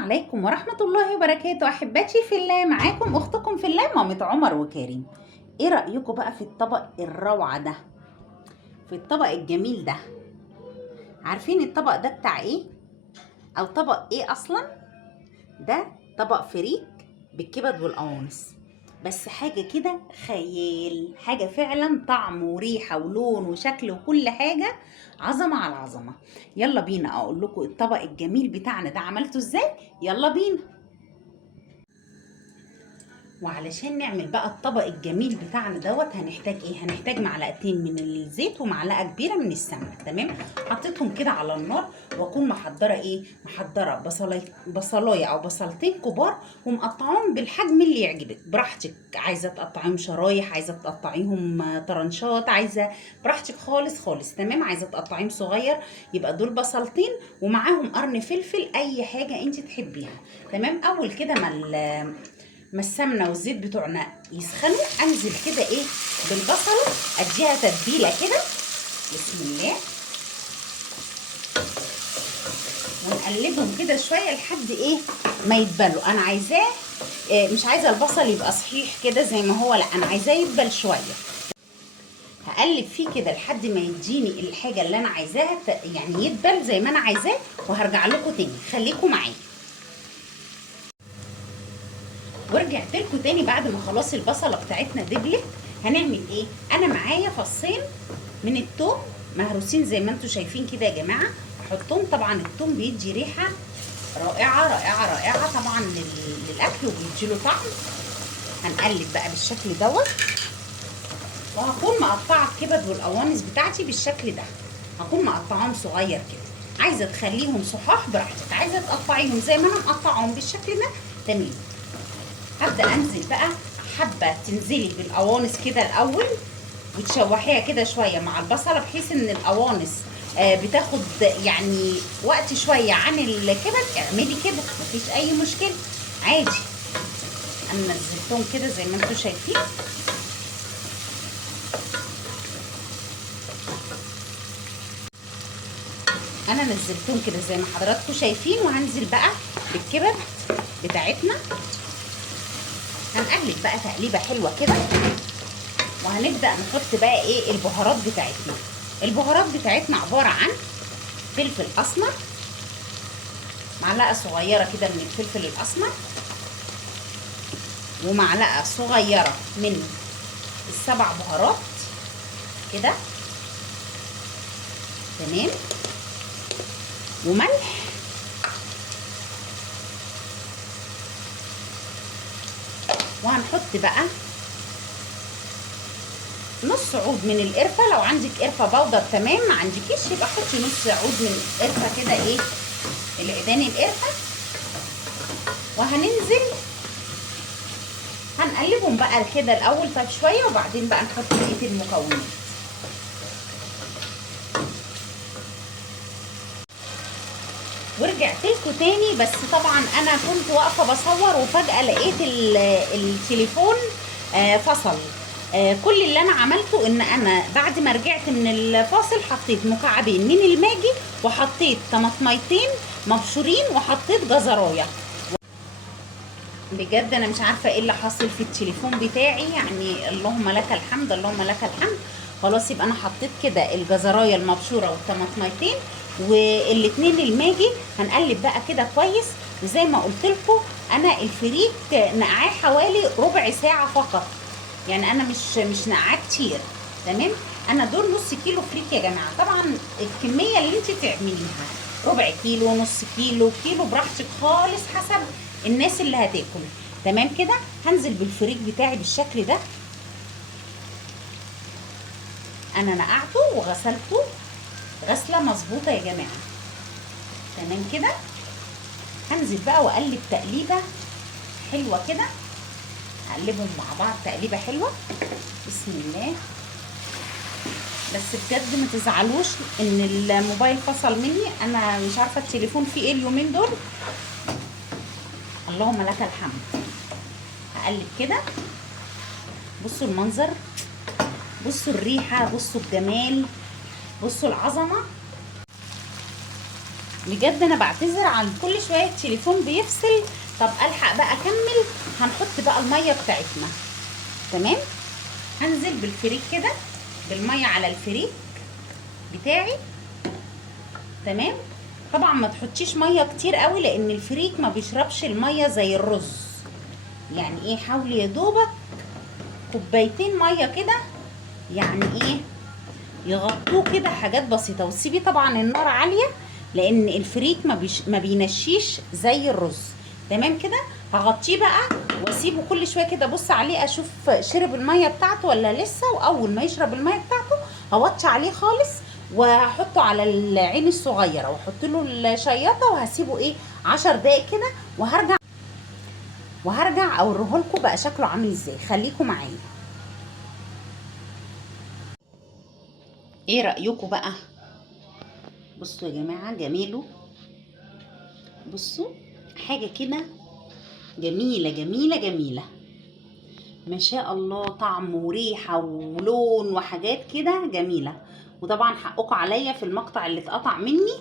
عليكم ورحمة الله وبركاته. أحبتي في الله، معاكم أختكم في الله مامة عمر وكريم. إيه رأيكم بقى في الطبق الروعة ده، في الطبق الجميل ده؟ عارفين الطبق ده بتاع إيه؟ أو طبق إيه أصلا؟ ده طبق فريك بالكبد والقوانص، بس حاجة كده خيال، حاجة فعلا طعم وريحة ولون وشكل وكل حاجة عظمة على عظمة. يلا بينا أقول لكم الطبق الجميل بتاعنا ده عملته إزاي. يلا بينا. وعلشان نعمل بقى الطبق الجميل بتاعنا دوت هنحتاج ايه؟ هنحتاج معلقتين من الزيت ومعلقه كبيره من السمنه. تمام، حطيتهم كده على النار واكون محضره ايه؟ محضره بصلايه او بصلتين كبار ومقطعاهم بالحجم اللي يعجبك براحتك. عايزه تقطعيهم شرايح، عايزه تقطعيهم طرنشات، عايزه براحتك خالص خالص. تمام، عايزه تقطعيهم صغير يبقى دول بصلتين ومعاهم قرن فلفل، اي حاجه انت تحبيها. تمام، اول كده ما السمنه والزيت بتوعنا يسخنوا انزل كده ايه بالبصله، اديها تتبيله كده. بسم الله. ونقلبهم كده شويه لحد ايه ما يتبلوا. انا عايزاه مش عايزه البصل يبقى صحيح كده زي ما هو، لا انا عايزاه يتبل شويه. هقلب فيه كده لحد ما يديني الحاجه اللي انا عايزاها، يعني يتبل زي ما انا عايزاه، وهرجع لكم تاني. خليكم معايا. ورجعت لكم تاني بعد ما خلاص البصله بتاعتنا دبلت. هنعمل ايه؟ انا معايا فصين من الثوم مهروسين زي ما انتم شايفين كده يا جماعه. احطهم، طبعا الثوم بيدي ريحه رائعه رائعه رائعه طبعا للاكل وبيدي له طعم. هنقلب بقى بالشكل دوت، وهكون مقطعه الكبد والقوانص بتاعتي بالشكل ده. هكون مقطعاهم صغير كده. عايزه تخليهم صحاح براحتك، عايزه تقطعيهم زي ما انا مقطعاهم بالشكل ده تمام. هبدا انزل بقى، حابه تنزلي بالقوانص كده الاول وتشوحيها كده شويه مع البصله، بحيث ان القوانص بتاخد يعني وقت شويه عن الكبد. اعملي كده مفيش اي مشكله عادي. انا نزلتهم كده زي ما انتم شايفين. انا نزلتهم كده زي ما حضراتكم شايفين، وهنزل بقى بالكبد بتاعتنا. هنقلب بقى تقليبه حلوه كده، وهنبدا نحط بقى ايه البهارات بتاعتنا. البهارات بتاعتنا عباره عن فلفل اسمر، معلقه صغيره كده من الفلفل الاسمر، ومعلقه صغيره من السبع بهارات كده. تمام، وملح، وهنحط بقى نص عود من القرفه. لو عندك قرفه بودر تمام، ما عندكيش يبقى حطي نص عود من القرفه كده، ايه العيدان القرفه. وهننزل هنقلبهم بقى كده الاول طب شويه، وبعدين بقى نحط بقيه المكونات. ورجعت لكم تاني، بس طبعا انا كنت واقفه بصور وفجاه لقيت التليفون فصل. كل اللي انا عملته ان انا بعد ما رجعت من الفاصل حطيت مكعبين من الماجي، وحطيت طماطميتين مبشورين، وحطيت جزرايه. بجد انا مش عارفه ايه اللي حاصل في التليفون بتاعي، يعني اللهم لك الحمد اللهم لك الحمد. خلاص، يبقى انا حطيت كده الجزرايه المبشوره والطماطميتين والاتنين الماجي. هنقلب بقى كده كويس. وزي ما قلت لكم انا الفريك نقعاه حوالي ربع ساعه فقط، يعني انا مش نقعاه كتير. تمام، انا دول نص كيلو فريك يا جماعه. طبعا الكميه اللي انت تعمليها ربع كيلو، نص كيلو، كيلو، براحتك خالص حسب الناس اللي هتاكل. تمام كده. هنزل بالفريك بتاعي بالشكل ده. انا نقعته وغسلته غسله مظبوطه يا جماعه. تمام كده. هنزل بقى واقلب تقليبه حلوه كده، هقلبهم مع بعض تقليبه حلوه. بسم الله. بس بجد ما تزعلوش ان الموبايل فصل مني، انا مش عارفه التليفون فيه ايه اليومين دول. اللهم لك الحمد. هقلب كده. بصوا المنظر، بصوا الريحه، بصوا الجمال، بصوا العظمه. بجد انا بعتذر عن كل شويه التليفون بيفصل. طب الحق بقى اكمل. هنحط بقى الميه بتاعتنا. تمام. هنزل بالفريك كده بالميه على الفريك بتاعي. تمام. طبعا ما تحطيش ميه كتير قوي لان الفريك ما بيشربش الميه زي الرز. يعني ايه، حاولي يا دوبك كوبايتين ميه كده، يعني ايه، يغطوه كده حاجات بسيطه. وتسيبي طبعا النار عاليه لان الفريك ما بينشيش زي الرز. تمام كده. هغطيه بقى واسيبه كل شويه كده ابص عليه اشوف شرب الميه بتاعته ولا لسه. واول ما يشرب الميه بتاعته هوطي عليه خالص وهحطه على العين الصغيره واحط له الشياطه وهسيبه ايه 10 دقايق كده. وهرجع اوريه لكم بقى شكله عامل ازاي. خليكم معايا. ايه رايكم بقى؟ بصوا يا جماعه جماله. بصوا حاجه كده جميله جميله جميله ما شاء الله. طعم وريحه ولون وحاجات كده جميله. وطبعا حقكم عليا في المقطع اللي اتقطع مني،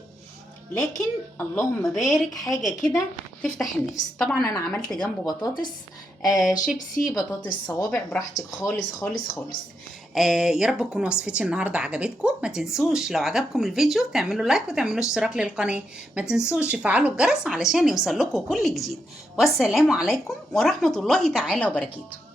لكن اللهم بارك حاجه كده تفتح النفس. طبعا انا عملت جنبه بطاطس شيبسي، بطاطس صوابع، براحتك خالص خالص خالص. يا رب تكون وصفتي النهارده عجبتكم. ما تنسوش لو عجبكم الفيديو تعملوا لايك وتعملوا اشتراك للقناه. ما تنسوش تفعلوا الجرس علشان يوصل لكم كل جديد. والسلام عليكم ورحمه الله تعالى وبركاته.